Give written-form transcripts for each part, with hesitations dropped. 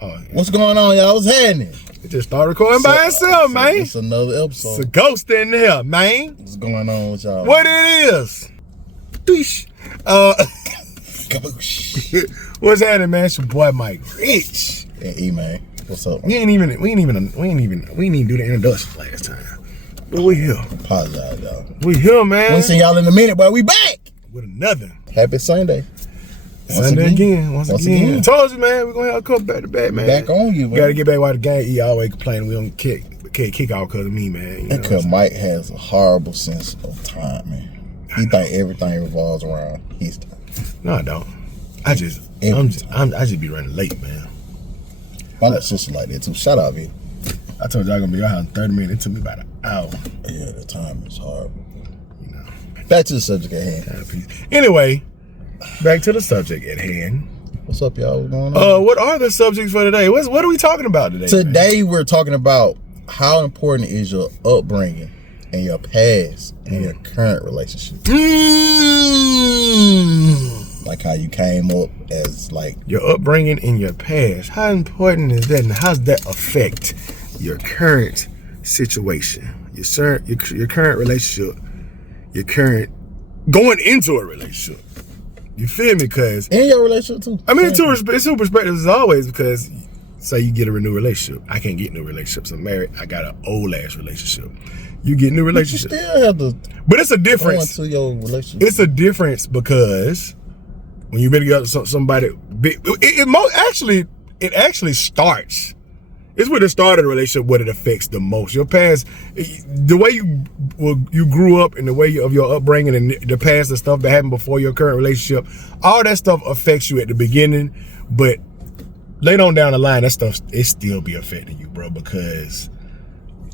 What's going on, y'all? What's happening? It just started recording by itself, man. It's another episode. It's a ghost in there, man. What's going on with y'all? What it is? Kaboosh. What's happening, man? It's your boy Mike Rich. And E, man. What's up? We ain't even do the introduction last time. But we here. Apologize, y'all. We here, man. We'll see y'all in a minute, but we back with another. Happy Sunday. Once again. I told you, man, we're gonna have a couple back to back, man. Back on you, man. Gotta get back while the game. He always complaining we don't kick out because of me, man. Because Mike has a horrible sense of time, man. He think everything revolves around his time. No, I don't. I just be running late, man. My little sister like that too. Shout out, man. I told you I was gonna be out in 30 minutes. It took me about an hour. Yeah, the time is horrible. You know. Back to the subject at hand. Anyway, back to the subject at hand. What's up, y'all? What's going on? What are the subjects for today? What are we talking about today? Today, we're talking about how important is your upbringing and your past and your current relationship. Like how you came up as like your upbringing and your past. How important is that, and how does that affect your current situation, your current relationship, your current going into a relationship? You feel me? Because in your relationship too. I mean, it's two perspectives as always. Because say you get a new relationship, I can't get new relationships. I'm married. I got an old ass relationship. You get new relationship. You still have to. But it's a difference. Go into your relationship. It's a difference because when you've been together with somebody, it actually starts. It's where the start of the relationship, what it affects the most. Your past, the way you grew up and the way of your upbringing and the past and stuff that happened before your current relationship, all that stuff affects you at the beginning, but later on down the line, that stuff, it still be affecting you, bro, because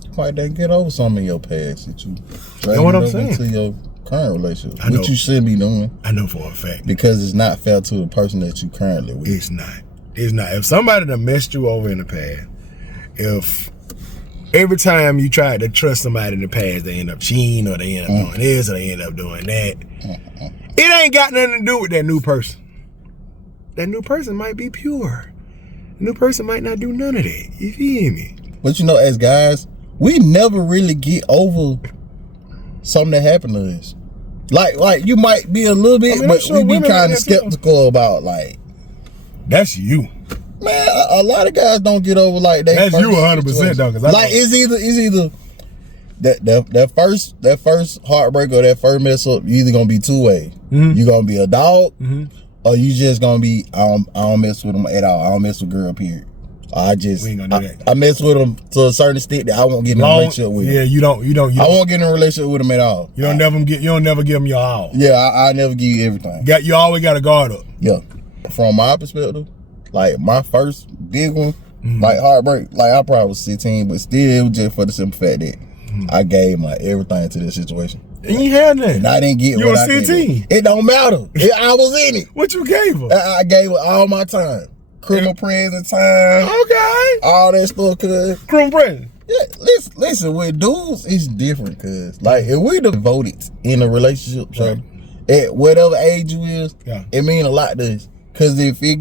you might then get over some of your past that you know what I'm saying? Into your current relationship, which you should be doing. I know for a fact. Because it's not fair to the person that you currently with. It's not. If somebody done messed you over in the past, if every time you tried to trust somebody in the past, they end up cheating or they end up doing this or they end up doing that, it ain't got nothing to do with that new person. That new person might be pure. The new person might not do none of that. You feel me? But you know, as guys, we never really get over something that happened to us. Like you might be a little bit, but we be kind of skeptical about like. That's you. Man, a lot of guys don't get over like that. That's you 100% though. Like it's either that first heartbreak or that first mess up. You either gonna be two way. You gonna be a dog, or you just gonna be I don't mess with them at all. I don't mess with girl. Period. We ain't gonna do that. I mess with them to a certain extent that I won't get in a relationship with. Yeah, you don't. I won't get in a relationship with them at all. You don't never give them your all. Yeah, I never give you everything. You always got a guard up. Yeah, from my perspective. Like my first big one, like heartbreak, like I probably was 16, but still it was just for the simple fact that I gave my everything to this situation. And you had that. And I didn't get you what was I 16. Gave. It don't matter. I was in it. What you gave her? I gave her all my time. Criminal present time. Okay. All that stuff, cuz. Criminal present. Yeah, listen, with dudes, it's different, cuz. Like, if we devoted in a relationship, so at whatever age you is, it mean a lot to us. Cause if it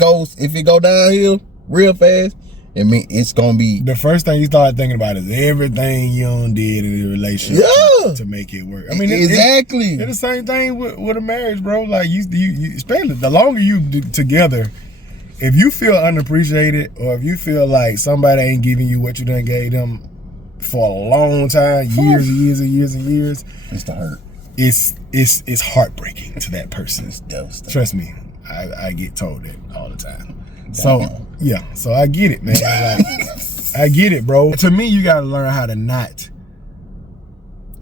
go downhill real fast, it's gonna be the first thing you start thinking about is everything you done did in the relationship to make it work. I mean, exactly. It's the same thing with a marriage, bro. Like you especially the longer you together, if you feel unappreciated or if you feel like somebody ain't giving you what you done gave them for a long time, years and years and years and years, it's the hurt. It's heartbreaking to that person. It's devastating. Trust me. I get told that all the time. So so I get it, man. Like, I get it, bro. To me, you gotta learn how to not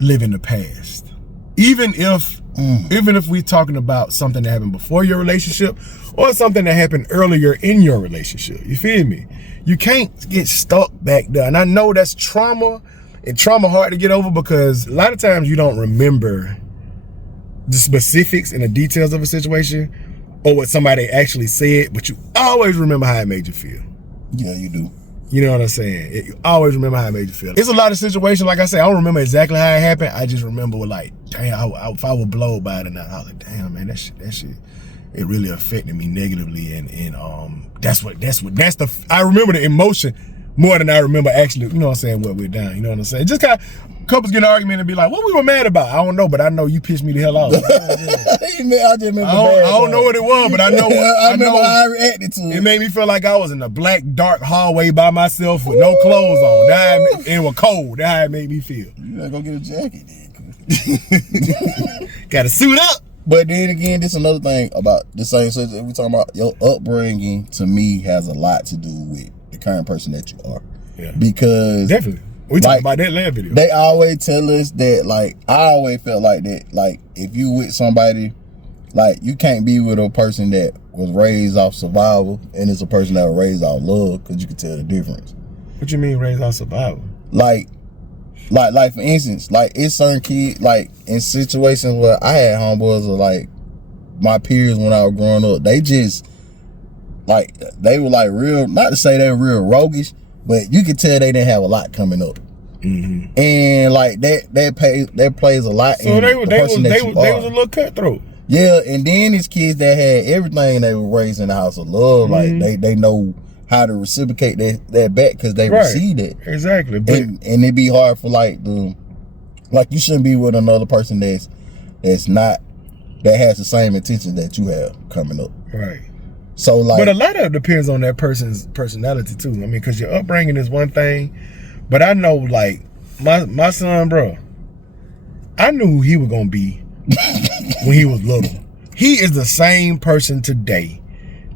live in the past. Even if we talking about something that happened before your relationship or something that happened earlier in your relationship. You feel me? You can't get stuck back there. And I know that's trauma, and trauma hard to get over because a lot of times you don't remember the specifics and the details of a situation or what somebody actually said, but you always remember how it made you feel. Yeah, you do. You know what I'm saying? You always remember how it made you feel. It's a lot of situations, like I said, I don't remember exactly how it happened. I just remember like, damn, if I would blow by it or not, I was like, damn, man, that shit it really affected me negatively, and I remember the emotion more than I remember actually, you know what I'm saying, what we're down, you know what I'm saying? Just kind of, couples get in an argument and be like, what we were mad about? I don't know, but I know you pissed me the hell off. You know what I'm saying? I just remember I don't know what it was, but I know I remember how I reacted to it. It made me feel like I was in a black, dark hallway by myself with no clothes on. And it was cold. That's how it made me feel. You gotta go get a jacket then. Gotta suit up. But then again, this is another thing about the same subject. We talking about your upbringing, to me, has a lot to do with the current person that you are. Yeah. Because definitely. We talked about that last video. They always tell us that, like, I always felt like that, like, if you with somebody, like, you can't be with a person that was raised off survival and it's a person that was raised off love, because you can tell the difference. What you mean raised off survival? Like for instance, like, it's certain kids, like, in situations where I had homeboys or, like, my peers when I was growing up, they just, like, they were, like, real, not to say they were real roguish, but you could tell they didn't have a lot coming up. Mm-hmm. And, like, that plays a lot in the person that you are. They was a little cutthroat. Yeah, and then these kids that had everything, they were raised in the house of love, like, they know how to reciprocate that back because they received it. Exactly. And it'd be hard for, like, you shouldn't be with another person that has the same intentions that you have coming up. Right. So, like, but a lot of it depends on that person's personality too. I mean, because your upbringing is one thing, but I know, like, my son, bro, I knew who he was gonna be when he was little. He is the same person today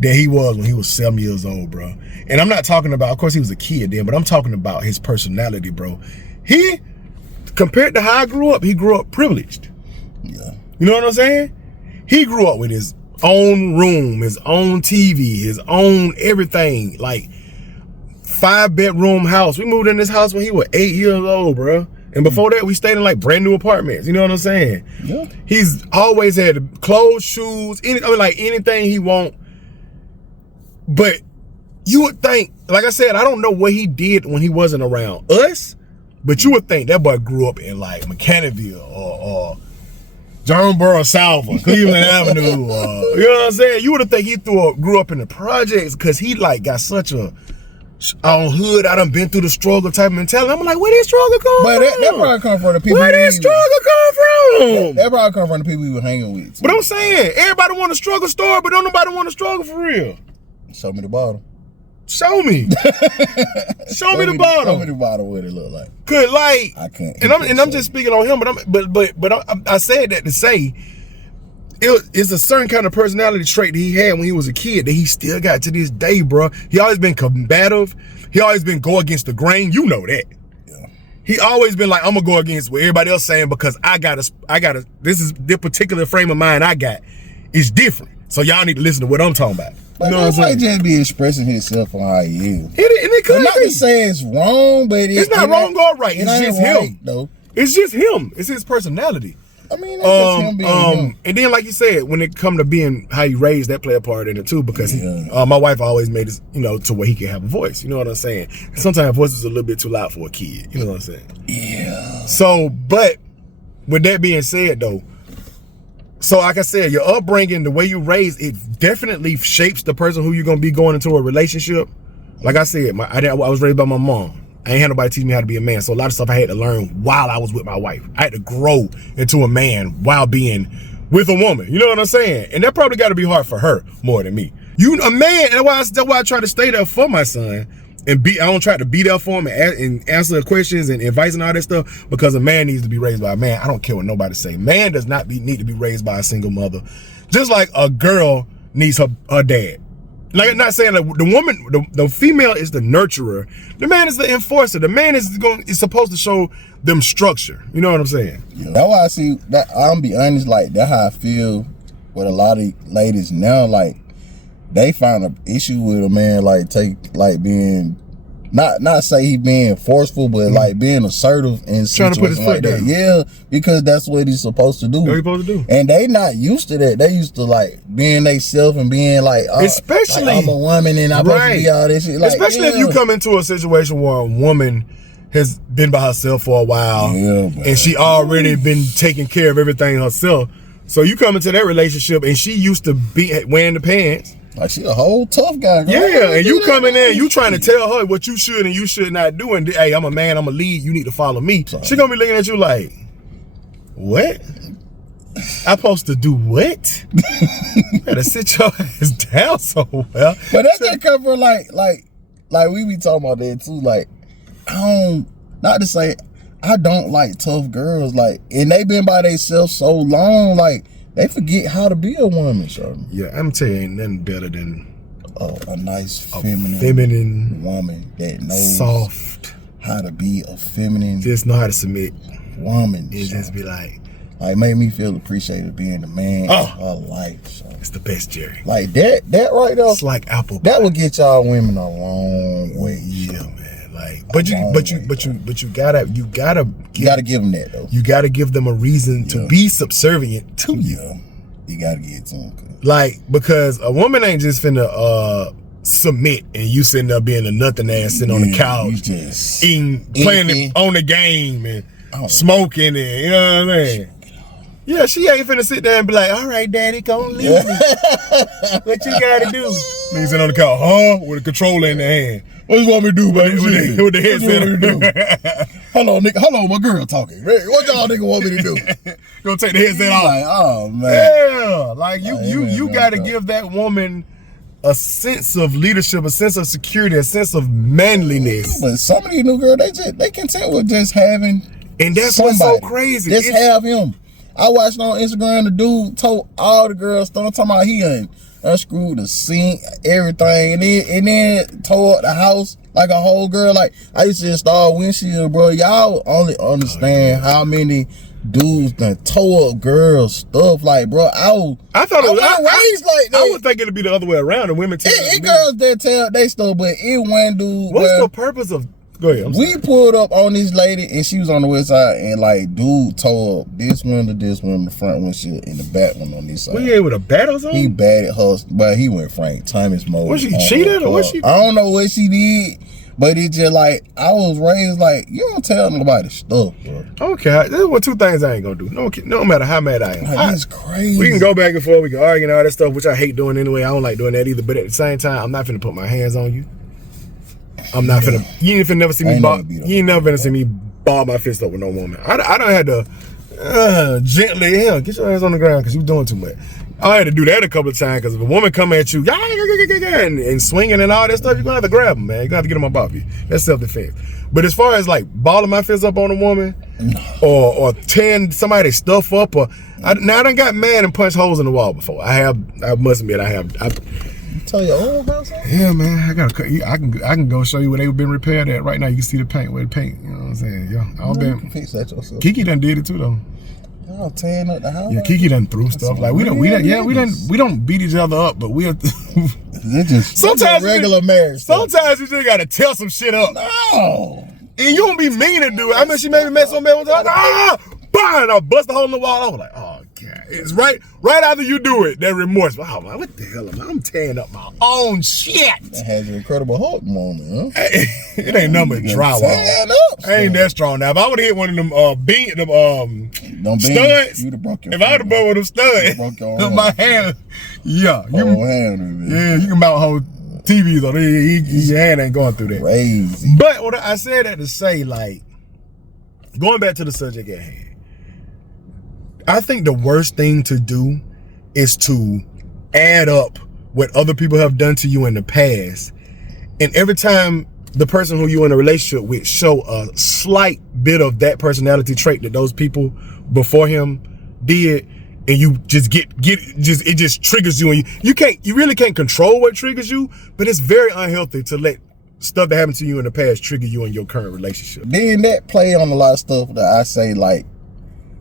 that he was when he was 7 years old, bro. And I'm not talking about, of course he was a kid then, but I'm talking about his personality, bro. He, compared to how I grew up, he grew up privileged. Yeah. You know what I'm saying? He grew up with his own room, his own TV, his own everything. Like, 5-bedroom house. We moved in this house when he was 8 years old, bro. And before that, we stayed in, like, brand new apartments. You know what I'm saying? Yeah. He's always had clothes, shoes, anything he want. But you would think, like I said, I don't know what he did when he wasn't around us, but you would think that boy grew up in, like, Mechanicsville or Jonesboro South or Cleveland Avenue. You know what I'm saying? You would have think he grew up in the projects, because he, like, got such a hood, I done been through the struggle type of mentality. I'm like, where did struggle come from? But that probably come from the people. Where did struggle come from? That probably come from the people we were hanging with too. But I'm saying, everybody want a struggle story, but don't nobody want to struggle for real. Show me the bottom. Show me. Show me the bottom. Show me the bottom, what it look like. Cause, like, I can't. And I'm just speaking on him, but I said that to say it's a certain kind of personality trait that he had when he was a kid that he still got to this day, bro. He always been combative. He always been go against the grain. You know that. Yeah. He always been like, I'm gonna go against what everybody else saying, because I gotta. This is the particular frame of mind I got is different. So y'all need to listen to what I'm talking about. But you know what I'm saying? He might just be expressing himself on how he is. It could not be. to say it's wrong, but it's not wrong or right. It's just him. Right, though. It's just him. It's his personality. I mean, that's just him being him. And then, like you said, when it come to being how you raised, that play a part in it too, because my wife always made it, to where he can have a voice. You know what I'm saying? Sometimes voice is a little bit too loud for a kid. You know what I'm saying? Yeah. So, but with that being said, though, so like I said, your upbringing, the way you raised, it definitely shapes the person who you're gonna be going into a relationship. Like I said, I was raised by my mom. I ain't had nobody teach me how to be a man. So a lot of stuff I had to learn while I was with my wife. I had to grow into a man while being with a woman. You know what I'm saying? And that probably got to be hard for her more than me. You a man, and that's why I try to stay there for my son. And I don't try to be there for him and answer questions and advice and all that stuff, because a man needs to be raised by a man. I don't care what nobody say. Man does not need to be raised by a single mother. Just like a girl needs her dad. Like, I'm not saying that the woman, the female is the nurturer. The man is the enforcer. The man is supposed to show them structure. You know what I'm saying? Yeah. That's why I see that. I'm be honest, like, that's how I feel with a lot of ladies now. Like, they find an issue with a man, like being, not say he being forceful, but like being assertive and trying to put his foot down. Yeah, because that's what he's supposed to do. What he's supposed to do. And they not used to that. They used to, like, being they self and being like, especially, like, I'm a woman and I'm supposed to be all this shit. Like, especially if you come into a situation where a woman has been by herself for a while, and she already been taking care of everything herself. So you come into that relationship and she used to be wearing the pants. Like she a whole tough guy. Girl. Yeah, and you coming in, you trying to tell her what you should and you should not do. And hey, I'm a man, I'm a lead, you need to follow me. Sorry. She gonna be looking at you like, what? I supposed to do what? You better sit your ass down somewhere. But that's that cover like we be talking about that too. Like, not to say I don't like tough girls, like, and they been by themselves so long, like they forget how to be a woman, Shorty. Yeah, I'm telling you, ain't nothing better than a nice feminine woman that knows soft how to be a feminine, just know how to submit woman. And just be like make me feel appreciated being the man of her life. So. It's the best, Jerry. Like that right there. It's like apple pie. That would get y'all women a long way. Yeah, man. Like, but you gotta give them that though. You gotta give them a reason to be subservient to you. Yeah, you gotta get to them. Like, because a woman ain't just finna submit and you sitting there being a nothing ass sitting on the couch, just eating, playing it on the game and smoking it. You know what I mean? Yeah, she ain't finna sit there and be like, all right, daddy, come leave me. What you gotta do? Nigga sitting on the couch, with a controller in the hand. What you want me to do, baby? With the headset on. Hold on, nigga. Hold on, my girl talking. What y'all nigga want me to do? Gonna take the headset off. Like, oh, man. Yeah. Like, you gotta give that woman a sense of leadership, a sense of security, a sense of manliness. But some of these new girls, they content with just having and that's somebody. What's so crazy. Just have him. I watched on Instagram the dude told all the girls, talking about he unscrewed the sink, everything, and then tore up the house like a whole girl. Like, I used to install windshield, bro. Y'all only understand how many dudes done tore up girls' stuff. Like, bro, I was raised like that. I would think it'd be the other way around. The women tell it girls that tell they stuff, but it one dude. What's the purpose of? Go ahead. We pulled up on this lady and she was on the west side and like dude tore up this one, the front windshield, and the back one on this side. Was he with a bat or something? He batted her, but he went Frank Thomas mode. Was she cheated or was she? I don't know what she did, but it just like I was raised like you don't tell nobody stuff, bro. Okay, there's one two things I ain't gonna do. No matter how mad I am. Like, that's crazy. We can go back and forth. We can argue and all that stuff, which I hate doing anyway. I don't like doing that either. But at the same time, I'm not finna put my hands on you. I'm not finna. You ain't finna never see me ball. You ain't never finna see me ball my fist up with no woman. I don't have to gently get your hands on the ground because you doing too much. I had to do that a couple of times because if a woman come at you and swinging and all that stuff, you're gonna have to grab them, man. You're gonna have to get them up off you. That's self-defense. But as far as like balling my fist up on a woman or tearing somebody's stuff up, I done got mad and punched holes in the wall before. I must admit I have. Tell your old house? Yeah, man. I can go show you where they've been repaired at right now. You can see the paint, where the paint. You know what I'm saying? Yeah. You can fix that yourself. Kiki done did it too though. Y'all tearing up the house. Yeah, Kiki done threw stuff like we don't beat each other up, but we're sometimes regular marriage. Sometimes you just gotta tear some shit up. No. And you don't be mean to do it. I mean, she maybe met some man one time. And I bust a hole in the wall. I was like, oh God. It's right after you do it, that remorse. Oh man, what the hell am I? I'm tearing up my own shit. That has an Incredible Hulk moment, huh? It ain't nothing but drywall. I ain't that strong now. If I would have hit one of them studs, you'd have broke your if I would have broke one of them studs, my hand, you can mount whole TVs on it. Your hand ain't going through that. Crazy. But what I said that to say, like, going back to the subject at hand, I think the worst thing to do is to add up what other people have done to you in the past. And every time the person who you're in a relationship with show a slight bit of that personality trait that those people before him did, and you just it just triggers you, and you really can't control what triggers you, but it's very unhealthy to let stuff that happened to you in the past trigger you in your current relationship. Then that play on a lot of stuff that I say, like,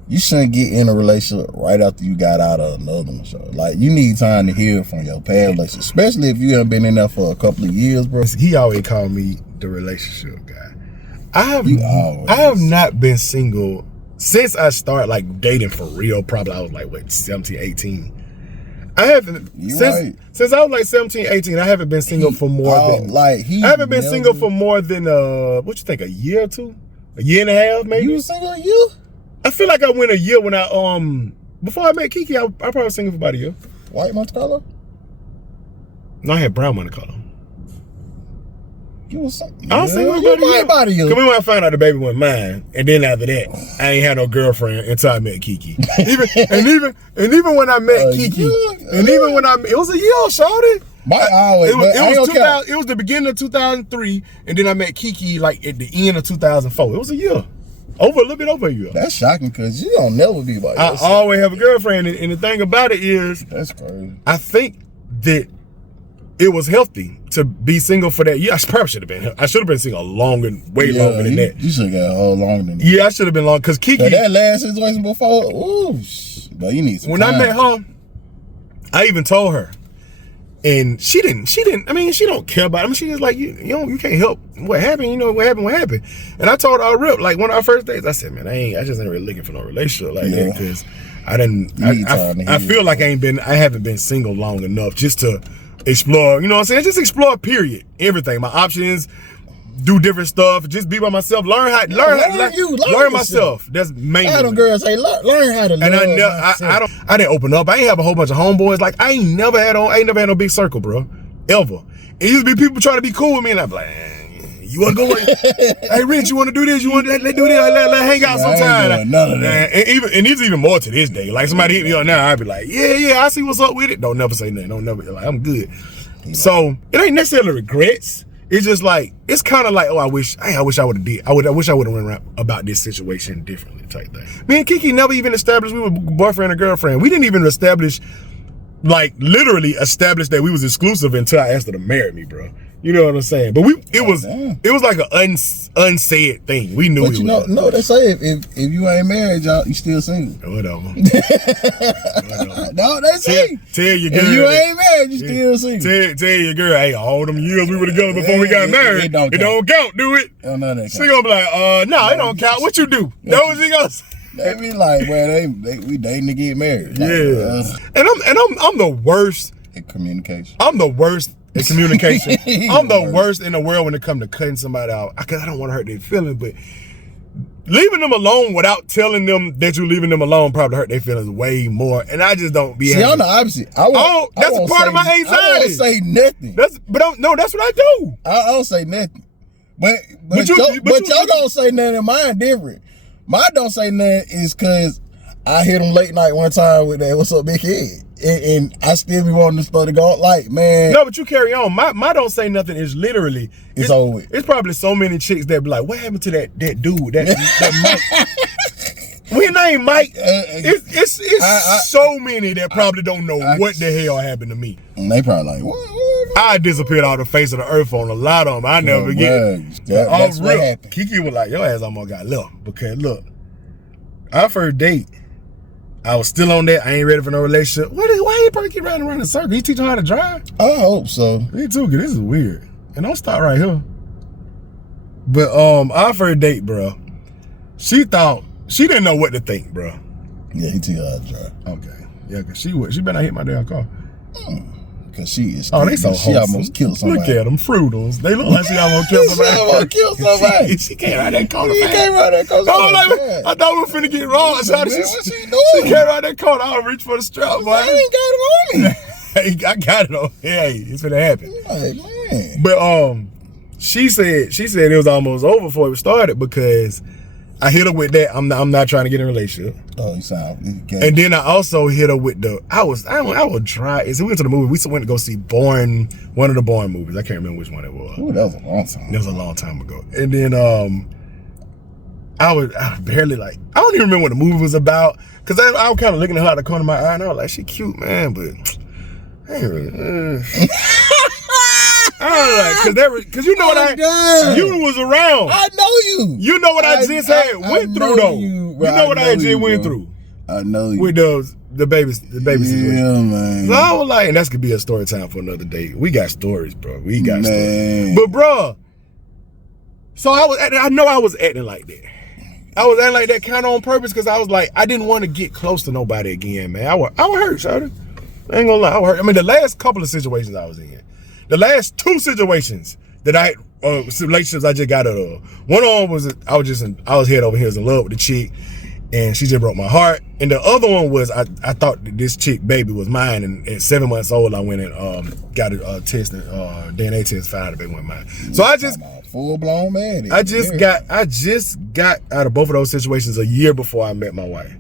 you shouldn't get in a relationship right after you got out of another one. So, like, you need time to heal from your past relationship, especially if you haven't been in there for a couple of years, bro. He always called me the relationship guy. I have not been single since I started like dating for real. Probably I was like 17, 18. I haven't since I was like 17, 18. I haven't been single for more than I haven't been single for more than what you think, a year or two, a year and a half maybe. You was single a year? I feel like I went a year when I Before I met Kiki, I probably was single for about a year. White Monte Carlo? No, I had brown Monte Carlo. You was something. I was single for about a year. Because when I found out the baby wasn't mine, and then after that, I ain't had no girlfriend until I met Kiki. even when I met Kiki, it was a year, shawty. It was the beginning of 2003, and then I met Kiki like at the end of 2004. It was a year. A little bit over a year. That's shocking because you don't never be by yourself. I always have a girlfriend, and the thing about it is, that's crazy. I think that it was healthy to be single for that year. I probably should have been. I should have been single way longer than that. You should have got a whole longer than that. Yeah, I should have been long because Kiki. But that last situation before, but you need some When time. I met her, I even told her. And she didn't, I mean, she don't care about it. I mean, she just like, you can't help what happened, what happened. And I told her, rip, like one of our first dates, I said, man, I just ain't really looking for no relationship like that because I feel like I haven't been single long enough just to explore, you know what I'm saying? Just explore, period. Everything, my options, do different stuff, just be by myself, learn myself. That's mainly. I don't girls say learn how to. And I didn't open up. I ain't have a whole bunch of homeboys. Like I ain't never had no big circle, bro, ever. It used to be people trying to be cool with me, and I'm like, you want to go? Hey, Rich, you want to do this? You want to let's do this? Let's hang out sometime. None of that. And it's even more to this day. Like somebody hit me up now, I'd be like, yeah, I see what's up with it. Don't never say nothing. Don't never like I'm good. So it ain't necessarily regrets. It's just like it's kind of like, I wish I would have I wish I would have went around about this situation differently type thing. Me and Kiki never even established we were boyfriend and girlfriend. We didn't even literally establish that we was exclusive until I asked her to marry me, bro. You know what I'm saying? But it was like an unsaid thing. We knew it was. No, they say if you ain't married, you still single. Whatever. No, they say. Tell your girl. If you ain't married, you still single. Tell your girl, hey, all them years we were together before we got married, it don't count, do it? No, that count. She gonna be like, no, it don't count. What you do? Know what she gonna say? They be like, man, we dating to get married. Like, and I'm the worst at communication. I'm the worst at communication. I'm the worst in the world when it comes to cutting somebody out. Because I don't want to hurt their feelings, but leaving them alone without telling them that you're leaving them alone probably hurt their feelings way more. And I just don't be. See, I'm the opposite. That's a part of my anxiety. I don't say nothing. That's what I do. I don't say nothing. But y'all don't say nothing. And mine different. My don't say nothing is because I hit him late night one time with that "What's up, big head," and I still be wanting to start to go like, man. No, but you carry on. My don't say nothing is literally it's over with. It's probably so many chicks that be like, what happened to that dude that Mike? We name Mike. It's so many that probably don't know what the hell happened to me. And they probably like, what? I disappeared off the face of the earth on a lot of them. I never forget. That's what happened. Kiki was like, your ass almost got left. Because look, our first date, I was still on that. I ain't ready for no relationship. Why you probably keep riding around in circles? He teaching her how to drive? I hope so. Me too, because this is weird. And don't stop right here. But our first date, bro, she didn't know what to think, bro. Yeah, he teach her how to drive. Okay. Yeah, because she better not hit my damn car. Because she is. Oh, they so wholesome. She almost killed somebody. Look at them, Fruitals. They look like she almost killed somebody. She almost killed somebody. She came out that corner. She came out that corner. I thought we were finna get wrong. What she doing? She came out that corner. I reach for the strap, boy. I ain't got it on me. I got it on. Hey, it's finna happen. Like, man. But she said it was almost over before it started because I hit her with that. I'm not trying to get in a relationship. Oh, you sound. And then I also hit her with I would try. We went to the movie. We went to go see one of the Bourne movies. I can't remember which one it was. Ooh, that was a long time. That was a long time ago. And then I was barely like, I don't even remember what the movie was about because I was kind of looking at her out the corner of my eye and I was like, she cute, man, but I ain't really. I don't know, because you know what you was around. I know you. You know what I just went through though. You know what I just went through. I know you. With the baby situation. Yeah, man. So I was like, and that could be a story time for another day. We got stories, bro. We got stories. But bro, so I know I was acting like that. I was acting like that kind of on purpose because I was like, I didn't want to get close to nobody again, man. I was hurt, shawty. I ain't gonna lie, I was hurt. I mean, the last couple of situations I was in. The last two situations that relationships I just got out of. One of them was I was head over heels in love with the chick, and she just broke my heart. And the other one was I thought that this chick baby was mine, and at 7 months old I went and got a test, DNA test, found the baby was mine. So I just full blown man. I just got out of both of those situations a year before I met my wife.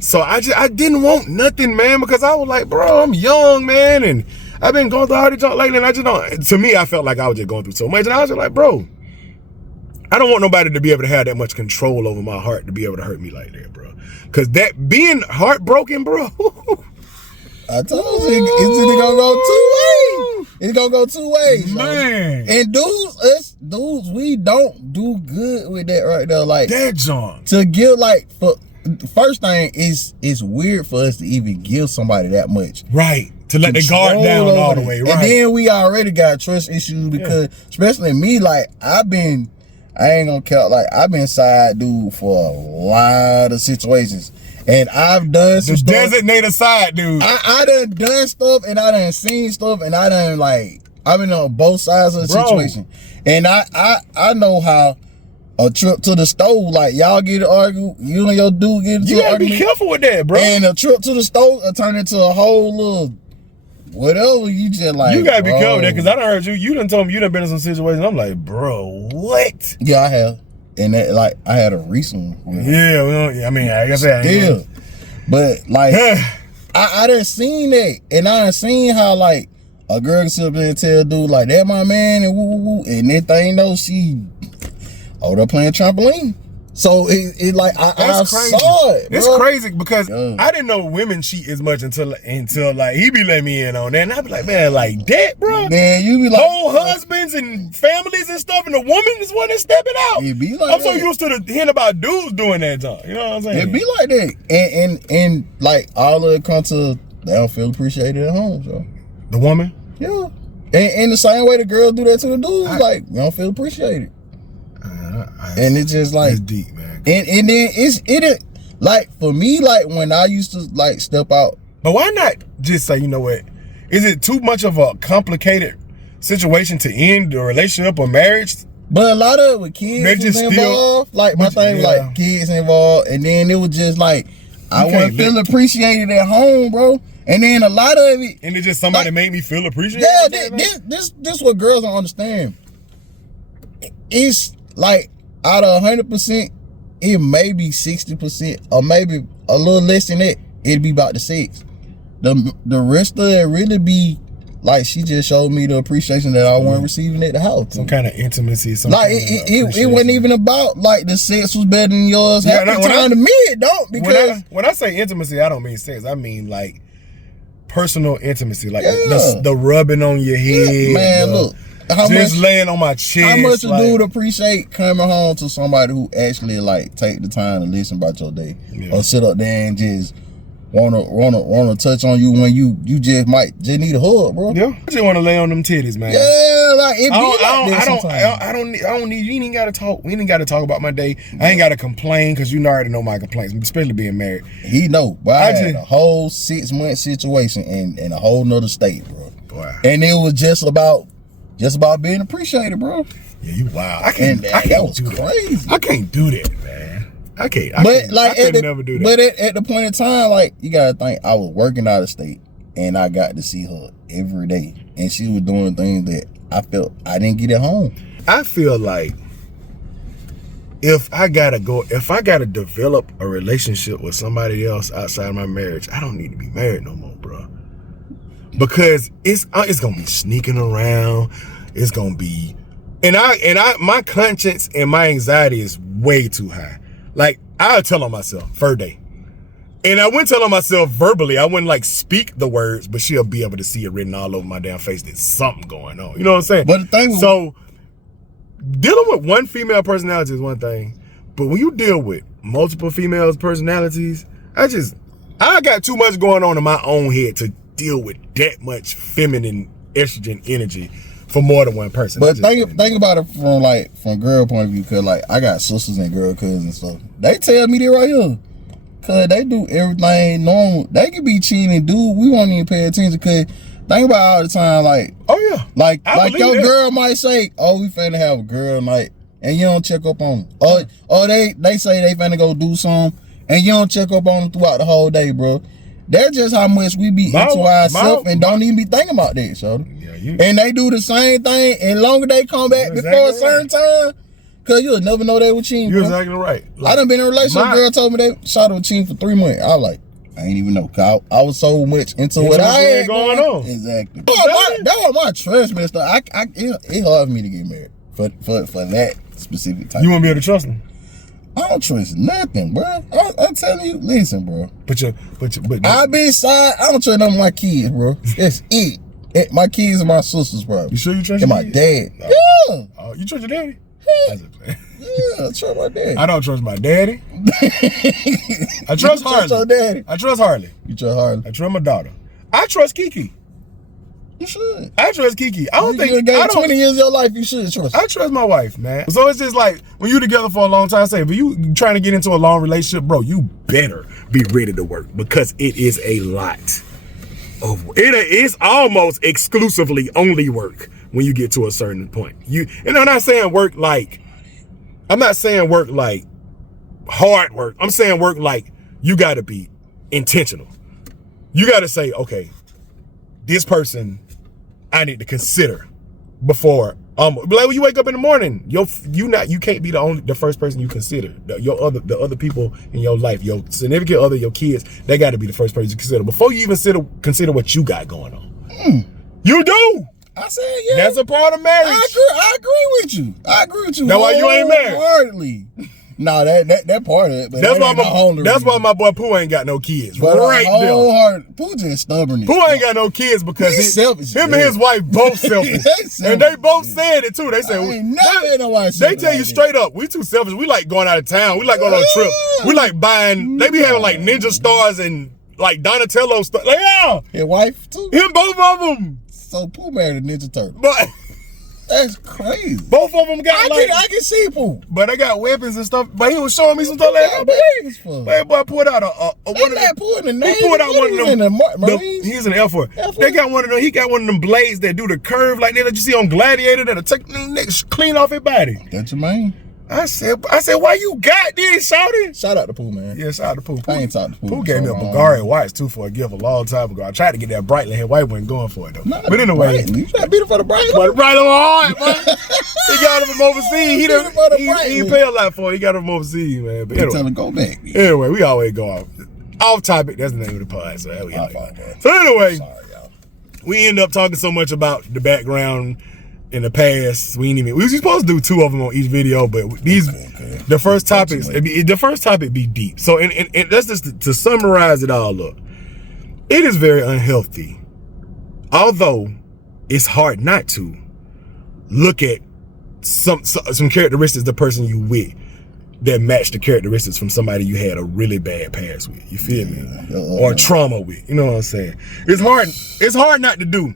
So I didn't want nothing, man, because I was like, bro, I'm young, man, and I've been going through all this junk lately, and I just don't. To me, I felt like I was just going through so much, and I was just like, bro, I don't want nobody to be able to have that much control over my heart to be able to hurt me like that, bro. Because that being heartbroken, bro. I told you, it's either gonna go 2 ways. It's gonna go 2 ways, man. And dudes, we don't do good with that right there. Like that junk. To give, like, for the first thing is, it's weird for us to even give somebody that much. Right. To let the guard down all the way. Right. And then we already got trust issues because, especially me, like I ain't gonna count, like I've been side dude for a lot of situations, and I've done some stuff. Designated side dude. I done stuff, and I done seen stuff, and I done, like, I've been on both sides of the situation, and I know how a trip to the store, like y'all get to argue, you and your dude get into an argument. You gotta be careful with that, bro. And a trip to the store turn into a whole little whatever. You just like, you gotta be careful with that, because I done heard you done told me you done been in some situations. I'm like, bro, what? Yeah, I have. And that, like, I had a recent one. Yeah, well, I mean, like I said, still. But like I done seen that, and I done seen how, like, a girl can sit up there and tell a dude like, that my man, and woo woo woo, and that thing though, she they're playing trampoline. So it like I saw it, bro. It's crazy because I didn't know women cheat as much until like he be letting me in on that, and I be like, man, like that, bro. Man, you be like whole husbands and families and stuff, and the woman is one that's stepping out. It be like I'm so used to hearing about dudes doing that junk. You know what I'm saying? It be like that, and like all of it come to they don't feel appreciated at home. So the woman, yeah, and the same way the girls do that to the dudes, like you don't feel appreciated. And it's just like, it's deep, man. And then it like, for me, like when I used to like step out. But why not just say, you know what? Is it too much of a complicated situation to end a relationship or marriage? But a lot of it with kids was involved. Like my thing was like kids involved, and then it was just like I wasn't feel appreciated at home, bro. And then a lot of it, and it just somebody made me feel appreciated. Yeah, this what girls don't understand. It's like out of 100%, it may be 60%, or maybe a little less than that. It'd be about the sex. The rest of it really be like she just showed me the appreciation that I wasn't receiving at the house. Some kind of intimacy. Like it wasn't even about like the sex was better than yours. Half the time to me it don't, because when I say intimacy, I don't mean sex. I mean like personal intimacy, like the rubbing on your head. Man, look. Just laying on my chest. How much a dude appreciate coming home to somebody who actually like take the time to listen about your day, or sit up there and just wanna touch on you when you just might just need a hug, bro. Yeah, I just want to lay on them titties, man. Yeah, like it be I don't need. You ain't gotta talk. We ain't gotta talk about my day. I ain't gotta complain, because you already know my complaints, especially being married. He know, but I had a whole 6-month situation in a whole nother state, bro. Wow. And it was just about being appreciated, bro. Yeah, you wow. That was crazy. I can't do that, man. I can't. I could never do that. But at the point in time, like, you gotta think, I was working out of state, and I got to see her every day, and she was doing things that I felt I didn't get at home. I feel like if I gotta develop a relationship with somebody else outside of my marriage, I don't need to be married no more, bro. Because it's gonna be sneaking around. It's gonna be, and my conscience and my anxiety is way too high. Like, I'll tell on myself first day, and I wouldn't tell on myself verbally. I wouldn't like speak the words, but she'll be able to see it written all over my damn face. There's something going on. You know what I'm saying? But the thing, so dealing with one female personality is one thing, but when you deal with multiple females' personalities, I got too much going on in my own head to deal with that much feminine estrogen energy for more than one person. But think about it from girl point of view, because like I got sisters and girl cousins and stuff. They tell me they right here, because they do everything normal. They could be cheating, dude. We won't even pay attention, because think about all the time, like, oh yeah, like your girl might say, oh, we finna have a girl night, and you don't check up on them. Or they say they finna go do something, and you don't check up on them throughout the whole day, bro. That's just how much we be into ourselves and don't even be thinking about that, so. Yeah, and they do the same thing, and longer they come back before a certain time, cause you'll never know they were cheating. You're exactly right. Like, I done been in a relationship. Girl told me they shot her cheating for 3 months. I was like, I ain't even know. Cause I was so much into what I had going on. Exactly. That was my trust messed up. It hard for me to get married for that specific type. You won't be able to trust them. I don't trust nothing, bro. I'm telling you, listen, bro. But I be side. I don't trust none of my kids, bro. That's it. My kids and my sisters, bro. You sure you trust and your my dad? No. Yeah. Oh, you trust your daddy? Yeah, I trust my daddy. I don't trust my daddy. I trust Harley. Your daddy. I trust Harley. You trust Harley? I trust my daughter. I trust Kiki. You should. I trust Kiki. I don't think you got 20 years of your life. You should trust. I trust my wife, man. So it's just like when you together for a long time. Say, if you trying to get into a long relationship, bro, you better be ready to work because it is a lot of work. It is almost exclusively only work when you get to a certain point. And I'm not saying work like hard work. I'm saying work like you got to be intentional. You got to say, okay, this person I need to consider before. Like when you wake up in the morning, you can't be the first person you consider. The other people in your life, your significant other, your kids, they got to be the first person you consider before you even consider what you got going on. You do. I said, yeah. That's a part of marriage. I agree with you. That's why you ain't married. Hardly. No, that part of it. But that's why my boy Pooh ain't got no kids. But right there. Pooh just stubborn. Pooh ain't got no kids because he's selfish. Him and his wife both selfish. And they both said it too. They said they tell you straight up, we too selfish. We like going out of town. We like going on a trip. We like buying. They be having like Ninja Stars and like Donatello stuff. Like his wife too. Him both of them. So Pooh married a Ninja Turtle. But that's crazy. Both of them got I can see Pooh. But they got weapons and stuff. But he was showing me some stuff like that. But boy pulled out one of them. He pulled out one of them. He's an Air Force. They got one of them. He got one of them blades that do the curve like that you see on Gladiator that'll take niggas clean off his body. That's your man. I said, why you got this, shawty? Shout out to Pooh, man. Yeah, shout out to Pooh. I ain't talking to Pooh. Pooh gave me a Bulgarian watch too for a gift a long time ago. I tried to get that Brightly. His wife wasn't going for it though. But anyway, you try to beat it for the Brightly. But the Brightly was hard, man. He got it from overseas. He pay a lot for it. He got it from overseas, man. But anyway, tell him go back. Anyway, we always go off topic. That's the name of the pod. So anyway, sorry, y'all. We end up talking so much about the background. In the past, we were supposed to do 2 of them on each video, but the first topic be deep. So, and that's just to summarize it all up. It is very unhealthy, although it's hard not to look at some characteristics of the person you with that match the characteristics from somebody you had a really bad past with. You feel me? Or trauma with. You know what I'm saying? It's hard not to do.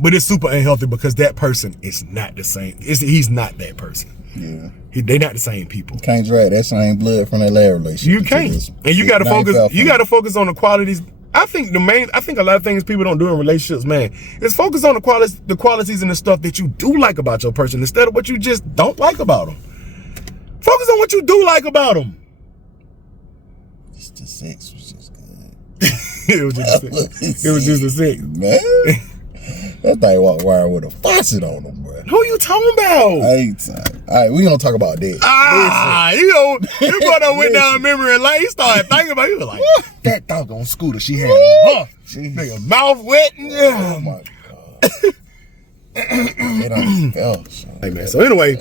But it's super unhealthy because that person is not the same. He's not that person. Yeah, they not the same people. You can't drag that same blood from that last relationship. You can't, and you got to focus. You got to focus on the qualities. I think a lot of things people don't do in relationships, man, is focus on the qualities and the stuff that you do like about your person instead of what you just don't like about them. Focus on what you do like about them. Just the sex was just good. It was just the sex, man. That thing walk around with a faucet on them, bro. Who you talking about? All right, we gonna talk about that. You brother went down memory lane. He started thinking about it. He was like, that doggone scooter she had. Nigga, mouth wet. Oh my God. Hey man, so anyway,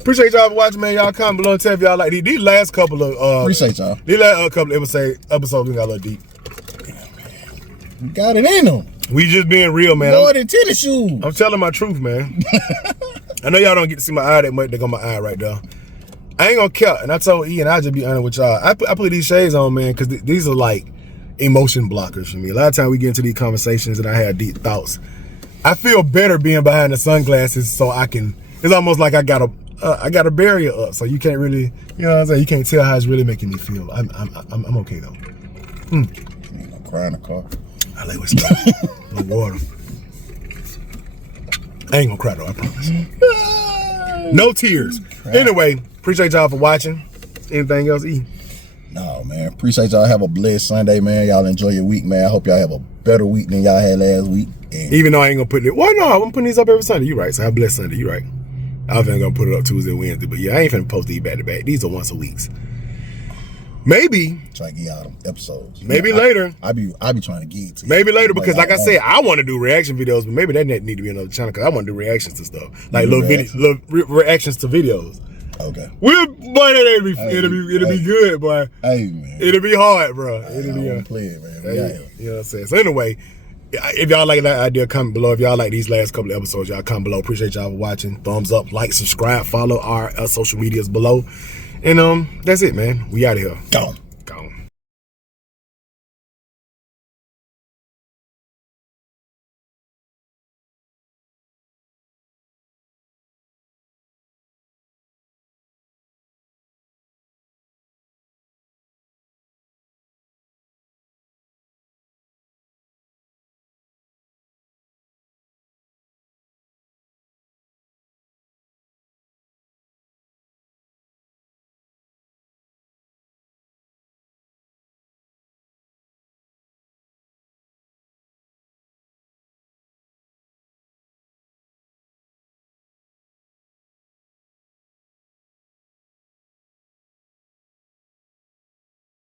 appreciate y'all for watching, man. Y'all comment below and tell if y'all like these last couple of appreciate y'all. These last couple of episodes we got a little deep. We got it in them. We just being real, man. More than tennis shoes. I'm telling my truth, man. I know y'all don't get to see my eye that much. They got my eye right there. I ain't gonna care. And I told Ian, I'll just be honest with y'all. I put these shades on, man, because these are like emotion blockers for me. A lot of times we get into these conversations and I have deep thoughts. I feel better being behind the sunglasses so I can. It's almost like I got a barrier up, so you can't really, you know what I'm saying? You can't tell how it's really making me feel. I'm okay though. You ain't gonna cry in the car. I lay with stuff. No water. I ain't gonna cry though, I promise. No tears. Anyway, appreciate y'all for watching. Anything else, E? No, man. Appreciate y'all. Have a blessed Sunday, man. Y'all enjoy your week, man. I hope y'all have a better week than y'all had last week. And even though I ain't gonna put it, well, no, I'm putting these up every Sunday. You right. So have a blessed Sunday. You right. I was gonna put it up Tuesday, Wednesday, but yeah, I ain't finna post these back to back. These are once a weeks. Maybe try to get out them episodes. Maybe later. I be trying to get to maybe later because, like I said, I want to do reaction videos, but maybe that need to be another channel because I want to do reactions to stuff, like little reactions to videos. Okay. Boy, it'll be good, boy. Hey, man. It'll be hard, bro. It'll be play it, man. You know what I'm saying? So anyway, if y'all like that idea, comment below. If y'all like these last couple of episodes, y'all comment below. Appreciate y'all for watching. Thumbs up, like, subscribe, follow our social medias below. And that's it, man. We out of here. Gone.